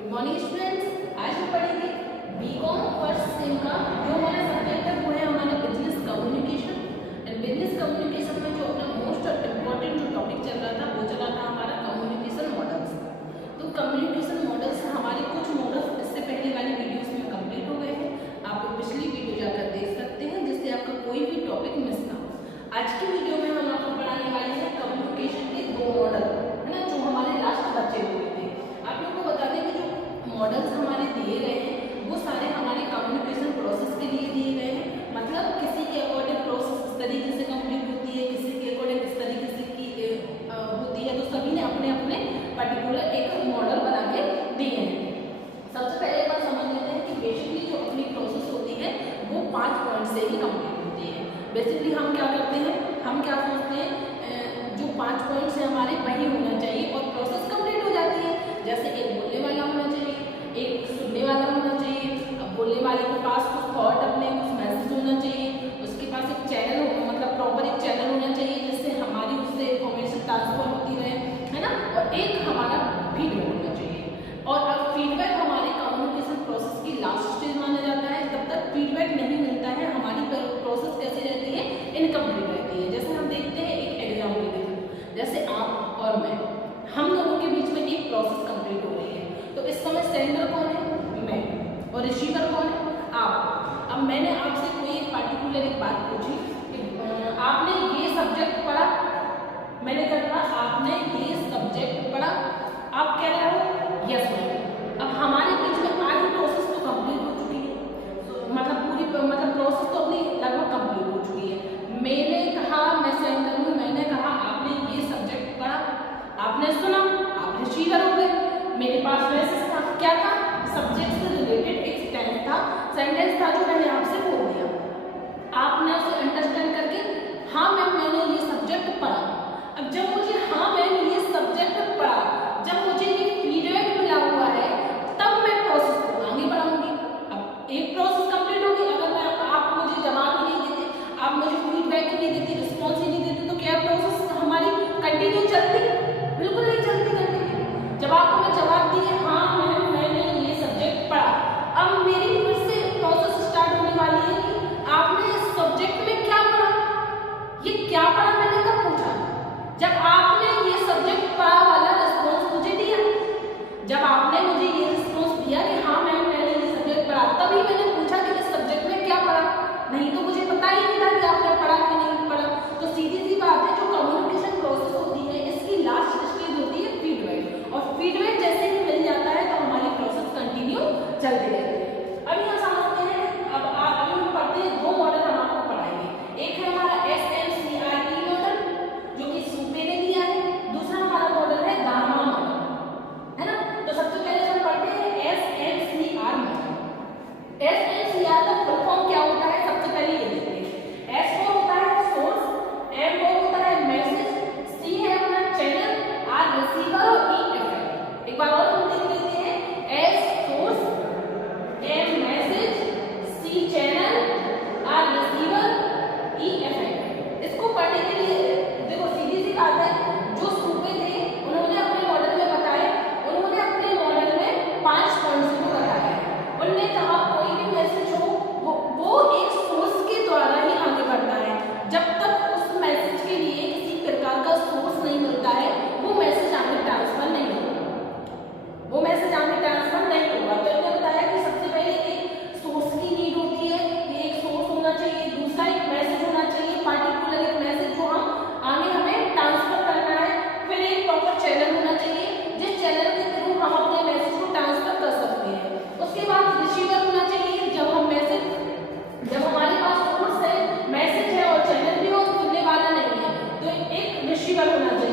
Good morning students. आज हम पढ़ेंगे बीकॉम फर्स्ट सेम का जो हमारा सब्जेक्ट है वो है हमारा business communication. And business communication में जो अपना मोस्ट इम्पोर्टेंट जो टॉपिक चल रहा था वो चला था हमारा कम्युनिकेशन मॉडल्स। तो कम्युनिकेशन मॉडल्स हमारे कुछ मॉडल्स इससे पहले वाली वीडियोस में कंप्लीट हो गए हैं। आप लोग पिछली वीडियो जाकर देख सकते हैं जिससे आपका कोई भी टॉपिक मिस ना हो। आज की वीडियो में हम आपको पढ़ाने वाले हैं कम्युनिकेशन के दो मॉडल, है ना, जो हमारे लास्ट बचे हुए थे। आप लोग को बता दें कि जो मॉडल्स हमारे दिए गए हैं वो सारे हमारे कम्युनिकेशन प्रोसेस के लिए दिए गए हैं। मतलब किसी के अकॉर्डिंग प्रोसेस इस तरीके से कंप्लीट होती है, किसी के अकॉर्डिंग इस तरीके से की होती है। तो सभी ने अपने अपने पर्टिकुलर एक मॉडल बना के दिए हैं। सबसे पहले बात समझ लेते हैं कि बेसिकली जो अपनी प्रोसेस होती है वो 5 पॉइंट से ही कंप्लीट होती है। बेसिकली हम क्या करते हैं, हम क्या सोचते हैं जो 5 पॉइंट से हमारे वही होना चाहिए और प्रोसेस कंप्लीट हो जाती है। जैसे एक बोलने वाला होना चाहिए, एक सुनने वाला होना चाहिए। अब बोलने वाले के पास कुछ थॉट अपने कुछ मैसेज होना चाहिए, उसके पास एक चैनल हो, मतलब प्रॉपर एक चैनल होना चाहिए जिससे हमारी उससे इंफॉर्मेशन ट्रांसफर होती रहे, है ना। और एक हमारा फीडबैक होना चाहिए। और अब फीडबैक हमारे कम्युनिकेशन प्रोसेस की लास्ट स्टेज माना जाता है। जब तक फीडबैक नहीं मिलता है हमारी प्रोसेस कैसी रहती है, इनकम्प्लीट रहती है। जैसे हम देखते हैं एक एग्जाम्पल के थ्रू, जैसे आप और मैं, हम दोनों के बीच में एक प्रोसेस कंप्लीट हो रही है। तो इस समय सेंडर कौन है, मैं, और रिसीवर कौन है, आप। अब मैंने आपसे कोई एक पार्टिकुलर एक बात पूछी कि आपने ये सब्जेक्ट पढ़ा, मैंने कहा आपने ये सब्जेक्ट पढ़ा, आप कह रहे हो यस मैम। अब हमारे बीच में आधी प्रोसेस तो कंप्लीट हो चुकी है, मतलब पूरी प्रोसेस तो अपनी लगभग कंप्लीट हो चुकी है। मैंने कहा, मैं सेंडर हूँ, मैंने कहा आपने ये सब्जेक्ट पढ़ा, आपने सुना, आप रिसीवर हो गए। मेरे पास मैसेज था, क्या था, सब्जेक्ट से रिलेटेड एक सेंटेंस था जो मैंने आपसे बोल दिया। आपने उसे अंडरस्टैंड करके हाँ मैम मैंने ये सब्जेक्ट पढ़ा। अब जब मुझे हाँ मैम ये सब्जेक्ट पढ़ा, जब मुझे ये फीडबैक मिला हुआ है, तब मैं प्रोसेस को आगे बढ़ाऊंगी। अब एक प्रोसेस कंप्लीट होगी। अगर आप मुझे जवाब ही नहीं देते, आप मुझे फीडबैक ही नहीं देते, रिस्पॉन्स ही नहीं देते, तो क्या प्रोसेस हमारी कंटिन्यू चलती? बिल्कुल नहीं चलती कंटिन्यू। जब आपको मैं जवाब दिए हाँ मैम मैंने ये सब्जेक्ट पढ़ा, अब मेरी फिर से प्रोसेस स्टार्ट होने वाली है कि आपने इस सब्जेक्ट में क्या पढ़ा। ये क्या पढ़ा मैंने कब पूछा, जब आपने ये सब्जेक्ट पढ़ा वाला रिस्पॉन्स मुझे दिया। जब आपने मुझे ये रिस्पॉन्स दिया कि हाँ मैम मैंने ये सब्जेक्ट पढ़ा, तभी मैंने पूछा कि इस सब्जेक्ट में क्या पढ़ा। नहीं तो मुझे पता ही नहीं था कि आपने पढ़ा कि नहीं पढ़ा। तो सीधी सी बात है, जो कम्युनिकेशन प्रोसेस होती है इसकी लास्ट स्टेज होती है फीडबैक। और फीडबैक जैसे ही मिल जाता है तो हमारी प्रोसेस कंटिन्यू चलती रहती है। अभी हम समझते हैं, अब अभी हम पढ़ते हैं दो मॉडल हम आपको पढ़ाएंगे। एक है हमारा SMCRT मॉडल जो कि सूपे ने दिया है, दूसरा हमारा मॉडल है गामा मॉडल, है ना। तो सबसे पहले हम पढ़ते हैं SMCR मॉडल। SMCR का फुल फॉर्म क्या होता है, सबसे पहले ये देखते हैं। S को होता है सोर्स, M को होता है मैसेज, C है अपना चैनल, R रिसीवर और E इफेक्ट। एक बार और हम देख लेते हैं, S source, M message, C channel, R receiver, E effect. इसको पढ़ने के लिए देखो सीधी सी बात है, जो सूपे थे उन्होंने अपने मॉडल में बताया, उन्होंने अपने मॉडल में 5 पॉइंट्स को बताया। उन्होंने कहा कोई भी मैसेज हो वो एक सोर्स के द्वारा ही आगे बढ़ता है। जब तक उस मैसेज के लिए किसी प्रकार का सोर्स नहीं मिलता है वो मैसेज आगे ट्रांसफर नहीं होगा, वो मैसेज आगे ट्रांसफर नहीं होगा। तो इन्होंने बताया कि सबसे पहले एक सोर्स की नीड होती है, एक सोर्स होना चाहिए, दूसरा एक मैसेज होना चाहिए, पार्टिकुलर एक मैसेज जो हम आगे हमें ट्रांसफर करना है, फिर एक प्रॉपर चैनल होना चाहिए जिस चैनल के थ्रू हम अपने मैसेज को ट्रांसफर कर सकते हैं। उसके बाद रिसीवर होना चाहिए, जब हमारे पास सोर्स है, मैसेज है और चैनल भी हो, सुनने वाला नहीं है, तो एक रिसीवर होना चाहिए।